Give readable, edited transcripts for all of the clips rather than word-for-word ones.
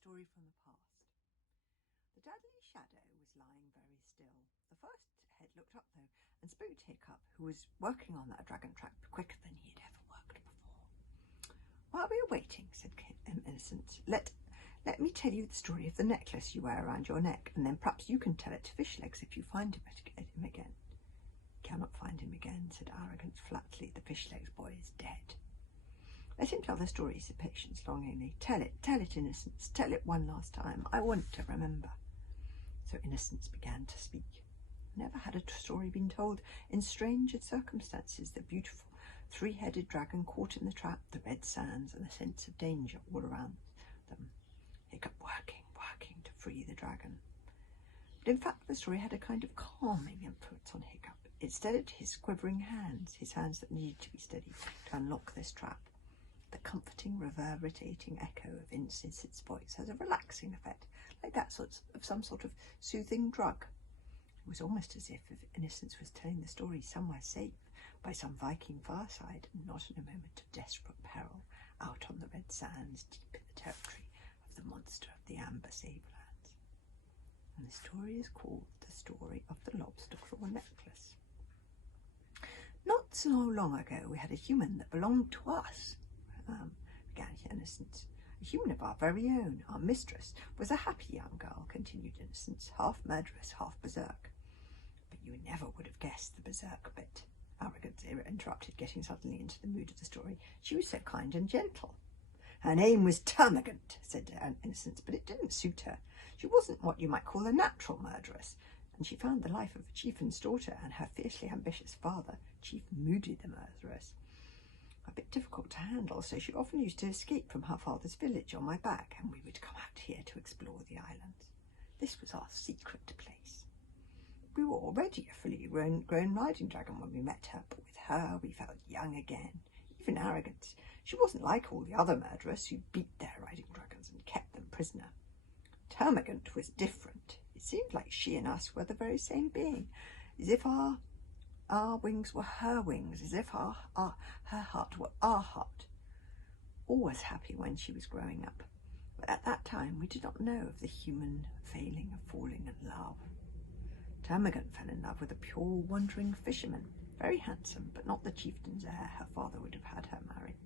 story from the past. The deadly shadow was lying very still. The first head looked up, though, and spoke to Hiccup, who was working on that dragon trap quicker than he had ever worked before. "While we are waiting," said Innocent, let me tell you the story of the necklace you wear around your neck, and then perhaps you can tell it to Fishlegs if you find him again." "Cannot find him again," said Arrogance flatly. "The Fishlegs boy is dead." "Let him tell the story," said Patience longingly. Tell it, Innocence. Tell it one last time. I want to remember." So Innocence began to speak. Never had a story been told in stranger circumstances. The beautiful three-headed dragon caught in the trap, the red sands, and the sense of danger all around them. Hiccup working to free the dragon. But in fact the story had a kind of calming influence on Hiccup. It steadied his quivering hands, his hands that needed to be steadied to unlock this trap. The comforting, reverberating echo of Innocent's voice has a relaxing effect, like that of some sort of soothing drug. It was almost as if Innocence was telling the story somewhere safe, by some Viking fireside, and not in a moment of desperate peril, out on the red sands, deep in the territory of the monster of the amber Saberlands. And the story is called The Story of the Lobster Claw Necklace. "Not so long ago we had a human that belonged to us," began Innocence. "A human of our very own. Our mistress was a happy young girl," continued Innocence, "half murderess, half berserk." "But you never would have guessed the berserk bit," Arrogance interrupted, getting suddenly into the mood of the story. "She was so kind and gentle." "Her name was Termagant," said Innocence, "but it didn't suit her. She wasn't what you might call a natural murderess, and she found the life of a chieftain's daughter and her fiercely ambitious father, Chief Moody the murderess, a bit difficult to handle, so she often used to escape from her father's village on my back, and we would come out here to explore the islands. This was our secret place. We were already a fully grown riding dragon when we met her, but with her we felt young again, even arrogant. She wasn't like all the other murderers who beat their riding dragons and kept them prisoner. Termagant was different. It seemed like she and us were the very same being, as if our wings were her wings, as if her heart were our heart. Always happy when she was growing up, but at that time we did not know of the human failing of falling in love. Termagant fell in love with a pure wandering fisherman, very handsome, but not the chieftain's heir her father would have had her marry.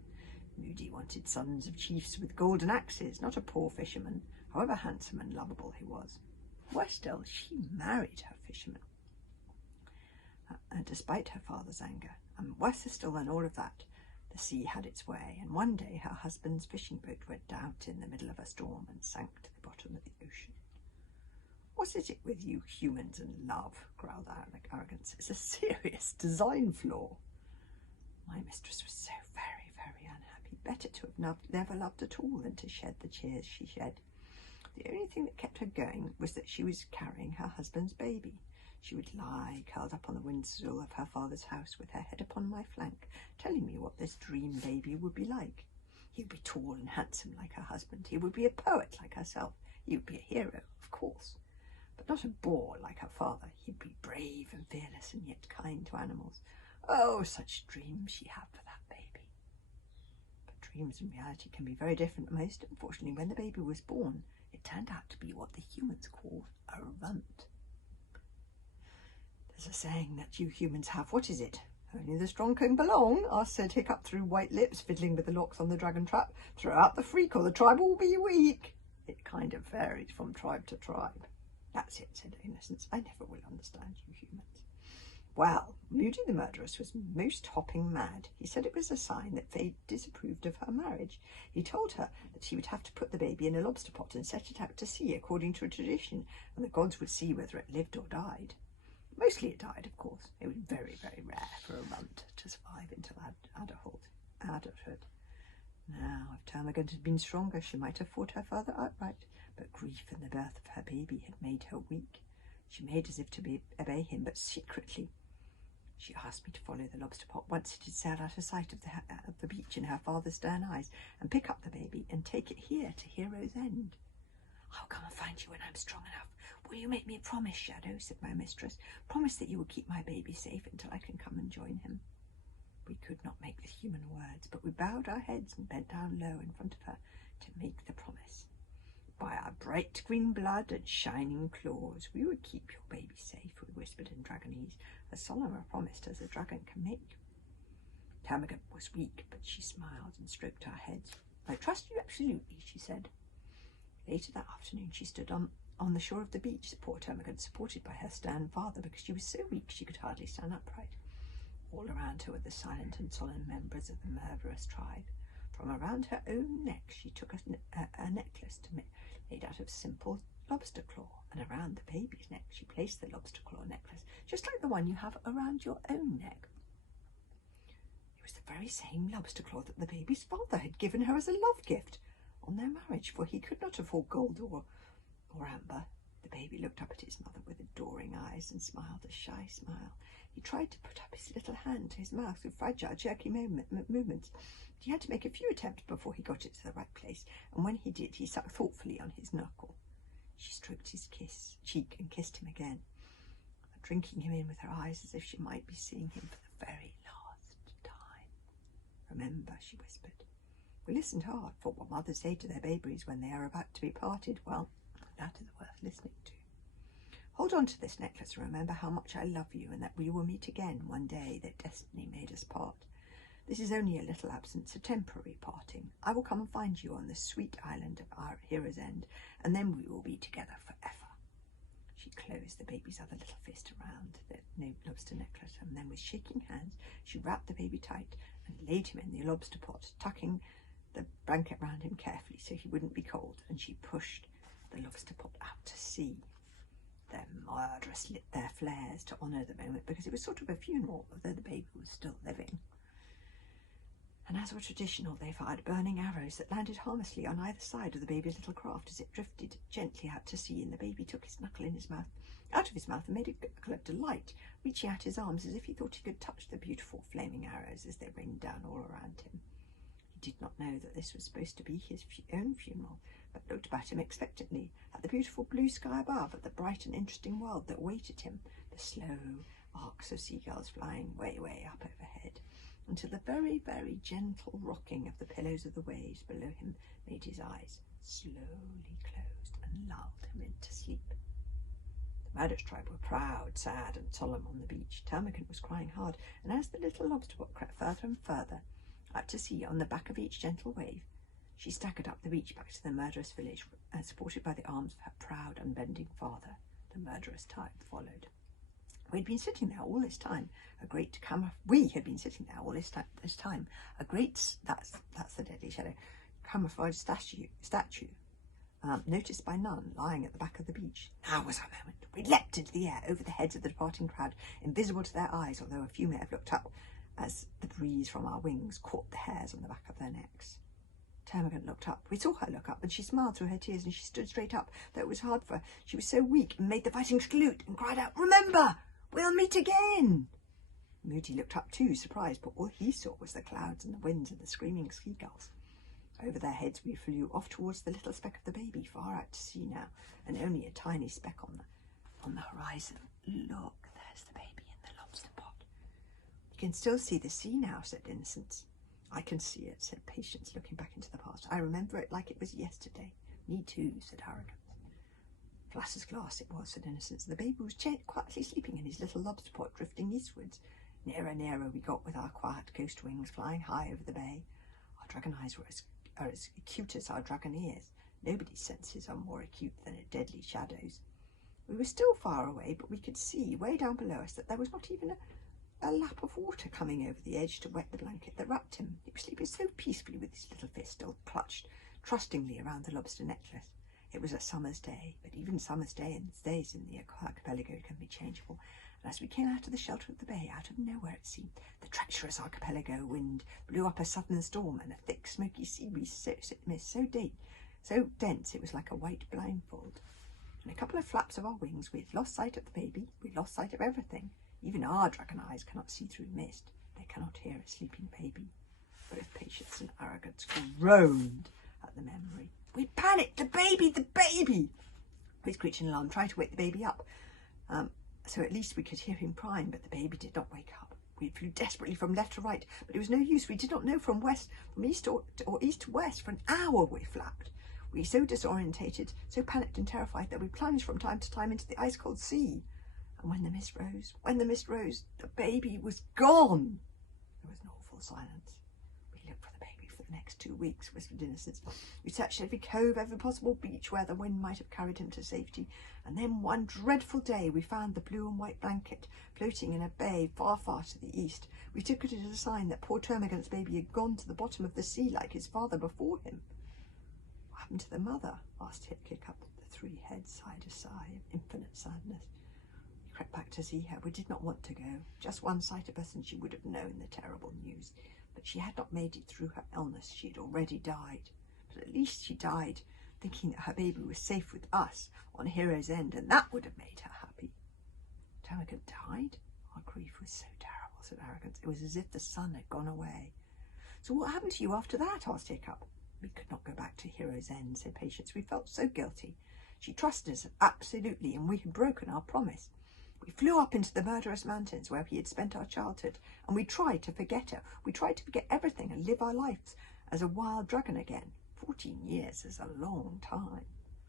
Moody wanted sons of chiefs with golden axes, not a poor fisherman, however handsome and lovable he was. Worse still, she married her fisherman, despite her father's anger. And worse still than all of that, the sea had its way, and one day her husband's fishing boat went out in the middle of a storm and sank to the bottom of the ocean. "What is it with you humans and love?" growled Arrogance. "It's a serious design flaw." "My mistress was so very, very unhappy. Better to have never loved at all than to shed the tears she shed. The only thing that kept her going was that she was carrying her husband's baby. She would lie curled up on the windowsill of her father's house with her head upon my flank, telling me what this dream baby would be like. He would be tall and handsome like her husband. He would be a poet like herself. He would be a hero, of course, but not a bore like her father. He'd be brave and fearless and yet kind to animals. Oh, such dreams she had for that baby. But dreams and reality can be very different. Most unfortunately, when the baby was born, it turned out to be what the humans call a runt. There's a saying that you humans have. What is it? "Only the strong can belong," said Hiccup through white lips, fiddling with the locks on the dragon trap. "Throw out the freak or the tribe will be weak." It kind of varied from tribe to tribe. "That's it," said Innocence. "I never will understand you humans." "Well, Moody the murderess was most hopping mad. He said it was a sign that fate disapproved of her marriage. He told her that he would have to put the baby in a lobster pot and set it out to sea according to a tradition, and the gods would see whether it lived or died. Mostly it died, of course. It was very, very rare for a runt to survive until adulthood. Now, if Termagant had been stronger, she might have fought her father outright, but grief in the birth of her baby had made her weak. She made as if to obey him, but secretly. She asked me to follow the lobster pot once it had sailed out of sight of the beach in her father's stern eyes, and pick up the baby and take it here to Hero's End. "I'll come and find you when I'm strong enough. Will you make me a promise, Shadow?" said my mistress. "Promise that you will keep my baby safe until I can come and join him." We could not make the human words, but we bowed our heads and bent down low in front of her to make the promise. By our bright green blood and shining claws, we would keep your baby safe, we whispered in Dragonese, as solemn a promise as a dragon can make. Termagant was weak, but she smiled and stroked our heads. I trust you absolutely, she said. Later that afternoon she stood on the shore of the beach, poor Termagant, supported by her stern father, because she was so weak she could hardly stand upright. All around her were the silent and solemn members of the murderous tribe. From around her own neck she took a necklace made out of simple lobster claw, and around the baby's neck she placed the lobster claw necklace, just like the one you have around your own neck. It was the very same lobster claw that the baby's father had given her as a love gift on their marriage, for he could not afford gold or amber. The baby looked up at his mother with adoring eyes and smiled a shy smile. He tried to put up his little hand to his mouth with fragile, jerky movements. He had to make a few attempts before he got it to the right place, and when he did, he sucked thoughtfully on his knuckle. She stroked his cheek and kissed him again, drinking him in with her eyes as if she might be seeing him for the very last time. Remember, she whispered. We listened hard, for what mothers say to their babies when they are about to be parted, well, that is worth listening to. Hold on to this necklace and remember how much I love you and that we will meet again one day, that destiny made us part. This is only a little absence, a temporary parting. I will come and find you on the sweet island of our hero's end, and then we will be together forever. She closed the baby's other little fist around the lobster necklace, and then with shaking hands she wrapped the baby tight and laid him in the lobster pot, tucking the blanket round him carefully so he wouldn't be cold, and she pushed the lobster pot out to sea. Their murderers lit their flares to honour the moment, because it was sort of a funeral, although the baby was still living. And as was traditional, they fired burning arrows that landed harmlessly on either side of the baby's little craft as it drifted gently out to sea, and the baby took his knuckle out of his mouth and made a gurgle of delight, reaching out his arms as if he thought he could touch the beautiful flaming arrows as they rained down all around him. He did not know that this was supposed to be his own funeral, but looked about him expectantly, at the beautiful blue sky above, at the bright and interesting world that awaited him, the slow arcs of seagulls flying way, way up overhead, until the very, very gentle rocking of the pillows of the waves below him made his eyes slowly closed and lulled him into sleep. The murderous tribe were proud, sad, and solemn on the beach. Termagant was crying hard, and as the little lobster pot crept further and further out to sea on the back of each gentle wave, she staggered up the beach back to the murderous village, and supported by the arms of her proud, unbending father, the murderous tribe followed. We had been sitting there all this time, that's the deadly shadow, camouflaged statue, noticed by none, lying at the back of the beach. Now was our moment. We leapt into the air over the heads of the departing crowd, invisible to their eyes, although a few may have looked up as the breeze from our wings caught the hairs on the back of their necks. Termagant looked up. We saw her look up, and she smiled through her tears, and she stood straight up, though it was hard for her. She was so weak, and made the fighting salute, and cried out, "Remember! We'll meet again!" Moody looked up too, surprised, but all he saw was the clouds and the winds and the screaming seagulls. Over their heads we flew off towards the little speck of the baby, far out to sea now, and only a tiny speck on the horizon. Look, there's the baby in the lobster pot. You can still see the sea now, said Innocence. I can see it, said Patience, looking back into the past. I remember it like it was yesterday. Me too, said Arrogance. Glass as glass it was, said Innocence. The baby was quietly sleeping in his little lobster pot, drifting eastwards. Nearer and nearer we got with our quiet ghost wings, flying high over the bay. Our dragon eyes were as acute as our dragon ears. Nobody's senses are more acute than a deadly shadow's. We were still far away, but we could see, way down below us, that there was not even a lap of water coming over the edge to wet the blanket that wrapped him. He was sleeping so peacefully with his little fist still clutched trustingly around the lobster necklace. It was a summer's day, but even summer's days in the archipelago can be changeable, and as we came out of the shelter of the bay, out of nowhere it seemed, the treacherous archipelago wind blew up a southern storm, and a thick smoky sea mist so dense it was like a white blindfold. In a couple of flaps of our wings we had lost sight of the baby, we had lost sight of everything. Even our dragon eyes cannot see through mist. They cannot hear a sleeping baby. Both Patience and Arrogance groaned at the memory. We panicked. The baby! The baby! We screeched in alarm, trying to wake the baby up, so at least we could hear him crying, but the baby did not wake up. We flew desperately from left to right, but it was no use. We did not know from east or east to west. For an hour we flapped. We were so disorientated, so panicked and terrified that we plunged from time to time into the ice-cold sea. And when the mist rose, the baby was gone. There was an awful silence. We looked for the baby for the next 2 weeks, whispered Innocence. We searched every cove, every possible beach where the wind might have carried him to safety. And then one dreadful day we found the blue and white blanket floating in a bay far, far to the east. We took it as a sign that poor Termagant's baby had gone to the bottom of the sea like his father before him. What happened to the mother? Asked Hiccup. The three heads sighed a sigh of infinite sadness. We crept back to see her. We did not want to go. Just one sight of us and she would have known the terrible news. But she had not made it through her illness. She had already died. But at least she died thinking that her baby was safe with us on Hero's End, and that would have made her happy. Termagant died? Our grief was so terrible, said Arrogance. It was as if the sun had gone away. So what happened to you after that? Asked Hiccup. We could not go back to Hero's End, said Patience. We felt so guilty. She trusted us absolutely, and we had broken our promise. We flew up into the murderous mountains where we had spent our childhood, and we tried to forget her. We tried to forget everything and live our lives as a wild dragon again. 14 years is a long time.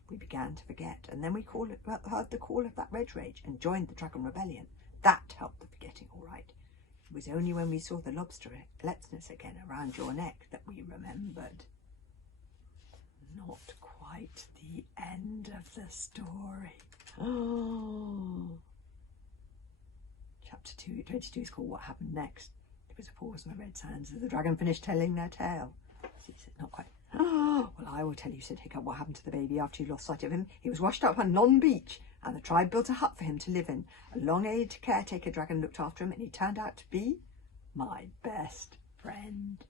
We began to forget, and then we heard the call of that red rage and joined the Dragon Rebellion. That helped the forgetting all right. It was only when we saw the lobster elepsness again around your neck that we remembered. Not quite the end of the story. Oh. Chapter 22 is called What Happened Next. There was a pause in the red sands as the dragon finished telling their tale. She said, not quite. Oh, well, I will tell you, said Hiccup, what happened to the baby after you lost sight of him. He was washed up on Long Beach, and the tribe built a hut for him to live in. A long-aged caretaker dragon looked after him, and he turned out to be my best friend.